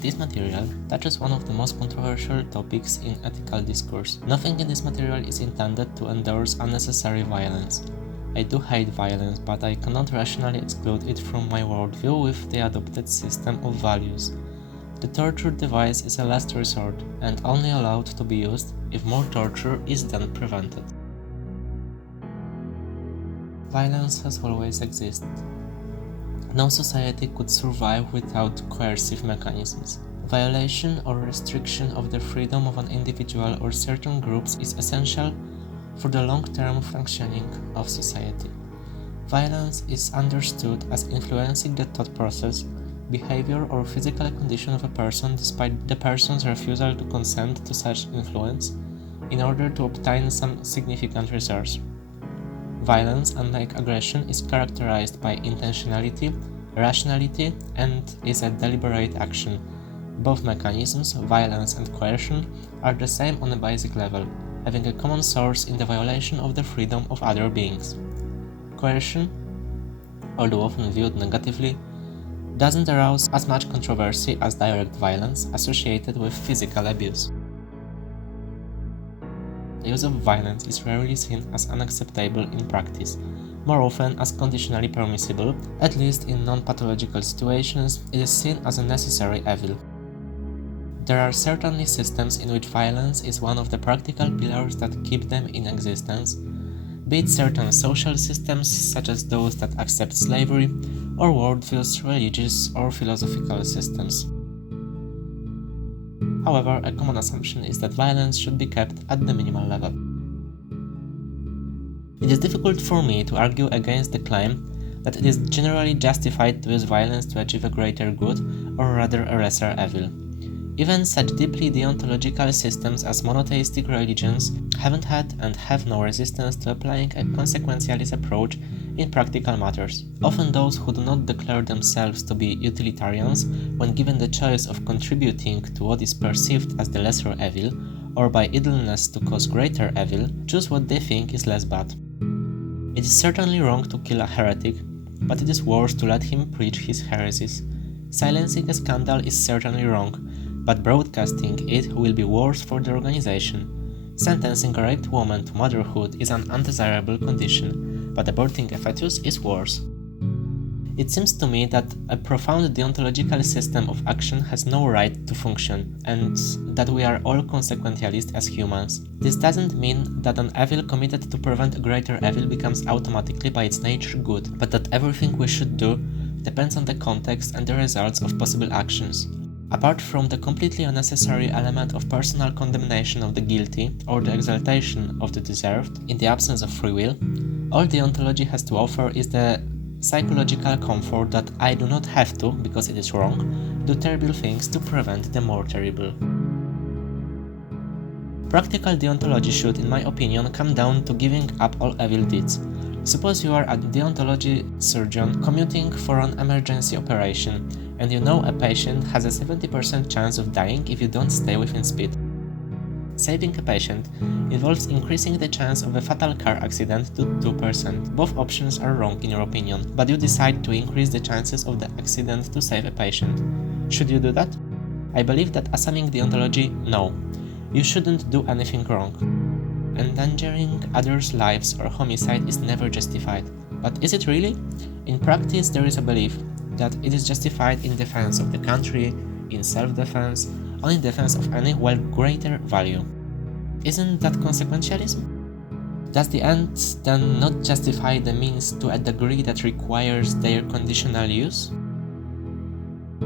This material touches one of the most controversial topics in ethical discourse. Nothing in this material is intended to endorse unnecessary violence. I do hate violence, but I cannot rationally exclude it from my worldview with the adopted system of values. The torture device is a last resort and only allowed to be used if more torture is then prevented. Violence has always existed. No society could survive without coercive mechanisms. Violation or restriction of the freedom of an individual or certain groups is essential for the long-term functioning of society. Violence is understood as influencing the thought process, behavior, or physical condition of a person despite the person's refusal to consent to such influence in order to obtain some significant resource. Violence, unlike aggression, is characterized by intentionality, rationality, and is a deliberate action. Both mechanisms, violence and coercion, are the same on a basic level, having a common source in the violation of the freedom of other beings. Coercion, although often viewed negatively, doesn't arouse as much controversy as direct violence associated with physical abuse. The use of violence is rarely seen as unacceptable in practice, more often as conditionally permissible. At least in non-pathological situations, it is seen as a necessary evil. There are certainly systems in which violence is one of the practical pillars that keep them in existence, be it certain social systems such as those that accept slavery, or worldviews, religious or philosophical systems. However, a common assumption is that violence should be kept at the minimal level. It is difficult for me to argue against the claim that it is generally justified to use violence to achieve a greater good, or rather a lesser evil. Even such deeply deontological systems as monotheistic religions haven't had and have no resistance to applying a consequentialist approach in practical matters. Often those who do not declare themselves to be utilitarians, when given the choice of contributing to what is perceived as the lesser evil, or by idleness to cause greater evil, choose what they think is less bad. It is certainly wrong to kill a heretic, but it is worse to let him preach his heresies. Silencing a scandal is certainly wrong, but broadcasting it will be worse for the organization. Sentencing a raped woman to motherhood is an undesirable condition, but aborting a fetus is worse. It seems to me that a profound deontological system of action has no right to function, and that we are all consequentialist as humans. This doesn't mean that an evil committed to prevent a greater evil becomes automatically by its nature good, but that everything we should do depends on the context and the results of possible actions. Apart from the completely unnecessary element of personal condemnation of the guilty or the exaltation of the deserved, in the absence of free will, all deontology has to offer is the psychological comfort that I do not have to, because it is wrong, do terrible things to prevent the more terrible. Practical deontology should, in my opinion, come down to giving up all evil deeds. Suppose you are a deontology surgeon commuting for an emergency operation, and you know a patient has a 70% chance of dying if you don't stay within speed. Saving a patient involves increasing the chance of a fatal car accident to 2%. Both options are wrong in your opinion, but you decide to increase the chances of the accident to save a patient. Should you do that? I believe that assuming deontology, no. You shouldn't do anything wrong. Endangering others' lives or homicide is never justified. But is it really? In practice, there is a belief that it is justified in defense of the country, in self-defense, or in defense of any greater value. Isn't that consequentialism? Does the end then not justify the means to a degree that requires their conditional use?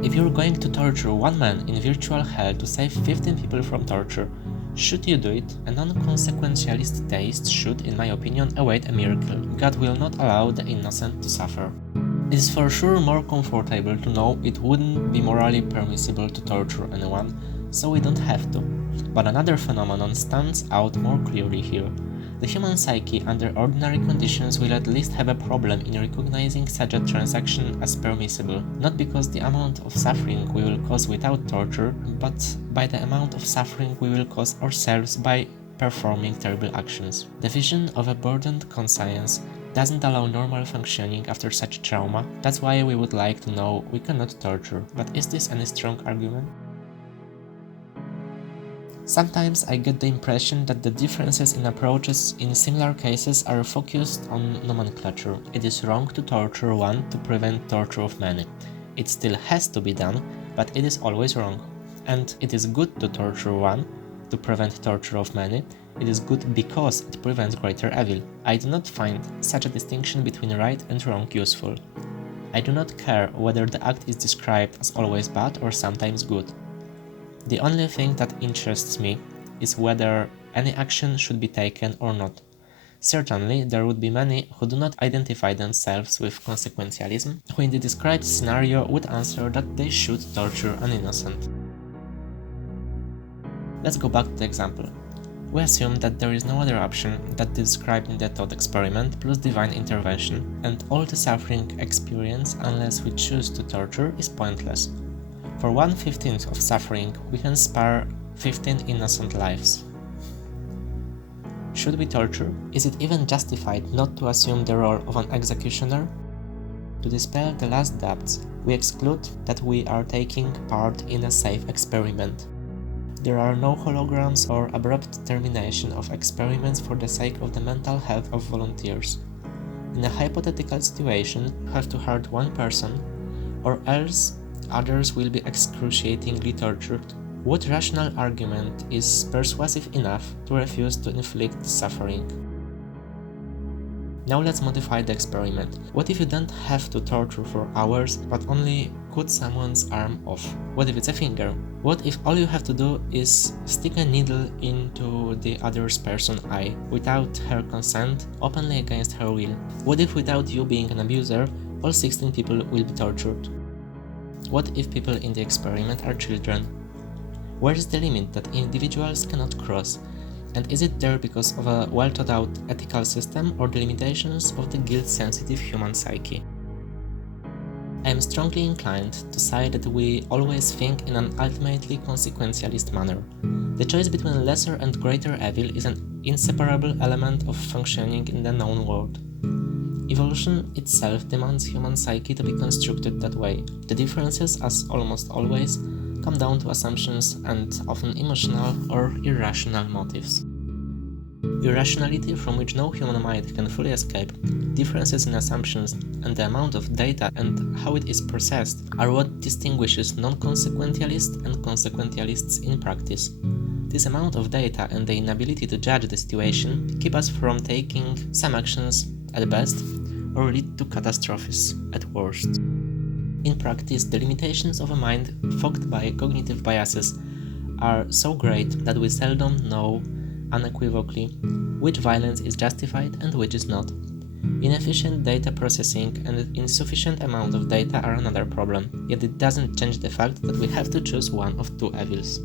If you're going to torture one man in virtual hell to save 15 people from torture, should you do it? A non-consequentialist theist should, in my opinion, await a miracle. God will not allow the innocent to suffer. It is for sure more comfortable to know it wouldn't be morally permissible to torture anyone, so we don't have to. But another phenomenon stands out more clearly here. The human psyche under ordinary conditions will at least have a problem in recognizing such a transaction as permissible, not because the amount of suffering we will cause without torture, but by the amount of suffering we will cause ourselves by performing terrible actions. The vision of a burdened conscience doesn't allow normal functioning after such trauma. That's why we would like to know we cannot torture. But is this any strong argument? Sometimes I get the impression that the differences in approaches in similar cases are focused on nomenclature. It is wrong to torture one to prevent torture of many. It still has to be done, but it is always wrong. And it is good to torture one to prevent torture of many. It is good because it prevents greater evil. I do not find such a distinction between right and wrong useful. I do not care whether the act is described as always bad or sometimes good. The only thing that interests me is whether any action should be taken or not. Certainly, there would be many who do not identify themselves with consequentialism, who in the described scenario would answer that they should torture an innocent. Let's go back to the example. We assume that there is no other option that described in the thought experiment plus divine intervention, and all the suffering experienced unless we choose to torture is pointless. For 1/15 of suffering, we can spare 15 innocent lives. Should we torture? Is it even justified not to assume the role of an executioner? To dispel the last doubts, we exclude that we are taking part in a safe experiment. There are no holograms or abrupt termination of experiments for the sake of the mental health of volunteers. In a hypothetical situation, you have to hurt one person, or else others will be excruciatingly tortured. What rational argument is persuasive enough to refuse to inflict suffering? Now let's modify the experiment. What if you don't have to torture for hours, but only cut someone's arm off? What if it's a finger? What if all you have to do is stick a needle into the other person's eye, without her consent, openly against her will? What if without you being an abuser, all 16 people will be tortured? What if people in the experiment are children? Where is the limit that individuals cannot cross? And is it there because of a well-thought-out ethical system or the limitations of the guilt-sensitive human psyche? I am strongly inclined to say that we always think in an ultimately consequentialist manner. The choice between lesser and greater evil is an inseparable element of functioning in the known world. Evolution itself demands human psyche to be constructed that way. The differences, as almost always, come down to assumptions and often emotional or irrational motives. Irrationality from which no human mind can fully escape, differences in assumptions, and the amount of data and how it is processed are what distinguishes non-consequentialists and consequentialists in practice. This amount of data and the inability to judge the situation keep us from taking some actions at best or lead to catastrophes at worst. In practice, the limitations of a mind fogged by cognitive biases are so great that we seldom know unequivocally which violence is justified and which is not. Inefficient data processing and an insufficient amount of data are another problem, yet it doesn't change the fact that we have to choose one of two evils.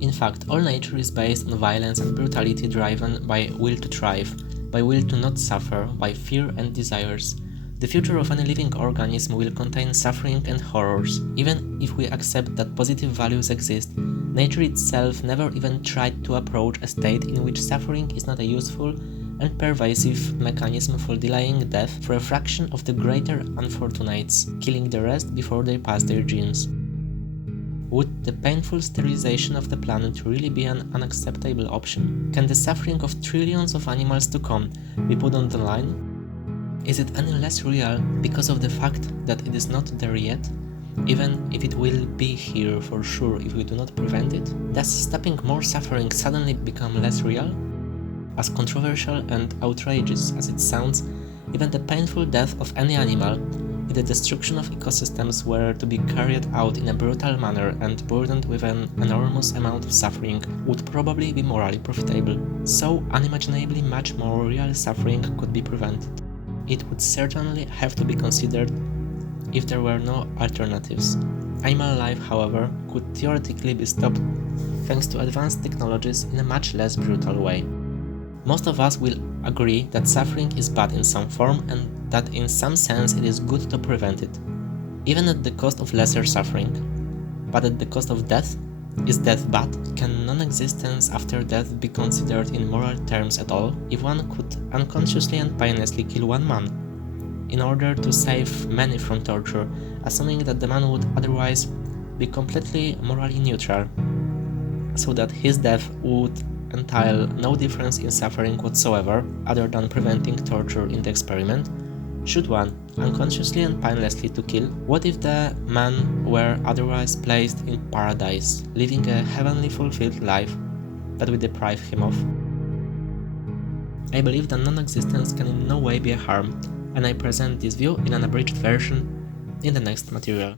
In fact, all nature is based on violence and brutality driven by will to thrive, by will to not suffer, by fear and desires. The future of any living organism will contain suffering and horrors. Even if we accept that positive values exist, nature itself never even tried to approach a state in which suffering is not a useful and pervasive mechanism for delaying death for a fraction of the greater unfortunates, killing the rest before they pass their genes. Would the painful sterilization of the planet really be an unacceptable option? Can the suffering of trillions of animals to come be put on the line? Is it any less real because of the fact that it is not there yet, even if it will be here for sure if we do not prevent it? Does stopping more suffering suddenly become less real? As controversial and outrageous as it sounds, even the painful death of any animal, if the destruction of ecosystems were to be carried out in a brutal manner and burdened with an enormous amount of suffering, would probably be morally profitable. So unimaginably much more real suffering could be prevented. It would certainly have to be considered if there were no alternatives. Animal life, however, could theoretically be stopped thanks to advanced technologies in a much less brutal way. Most of us will agree that suffering is bad in some form and that in some sense it is good to prevent it, even at the cost of lesser suffering. But at the cost of death? Is death bad? Can non-existence after death be considered in moral terms at all, if one could unconsciously and painlessly kill one man, in order to save many from torture, assuming that the man would otherwise be completely morally neutral? so that his death would entail no difference in suffering whatsoever, other than preventing torture in the experiment? Should one, unconsciously and painlessly to kill? What if the man were otherwise placed in paradise, living a heavenly fulfilled life that we deprive him of? I believe that non-existence can in no way be a harm, and I present this view in an abridged version in the next material.